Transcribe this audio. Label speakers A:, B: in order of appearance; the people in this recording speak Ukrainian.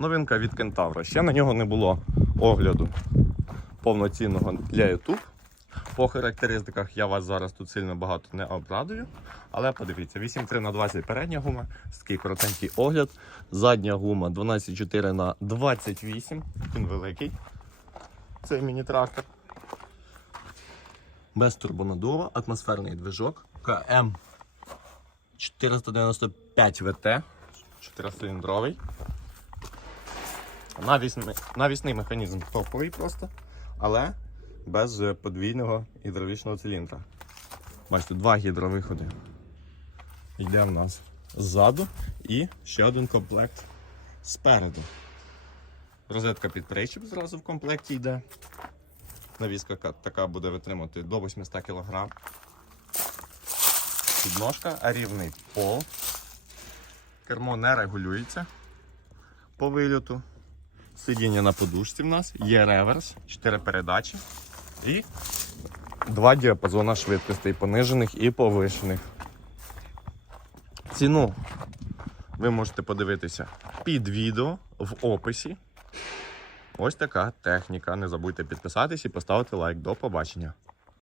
A: новинка від Кентавра. Ще на нього не було огляду повноцінного для YouTube. По характеристиках я вас зараз тут сильно багато не обрадую. Але подивіться, 8,3 на 20 передня гума, такий коротенький огляд. Задня гума 12,4 на 28. Він великий. Цей міні-трактор. Без турбонаддува, атмосферний движок. КМ 495 ВТ. 4-циліндровий. Навісний, навісний механізм топовий просто, але без е, подвійного гідравлічного циліндра. Бачите, два гідровиходи. Йде в нас ззаду і ще один комплект спереду. Розетка під причіп зразу в комплекті йде. Навіска така буде витримати до 800 кг. Підножка, рівний пол. Кермо не регулюється по вильоту. Сидіння на подушці в нас, є реверс, 4 передачі і два діапазона швидкостей понижених і повишених. Ціну ви можете подивитися під відео в описі. Ось така техніка. Не забудьте підписатись і поставити лайк. До побачення.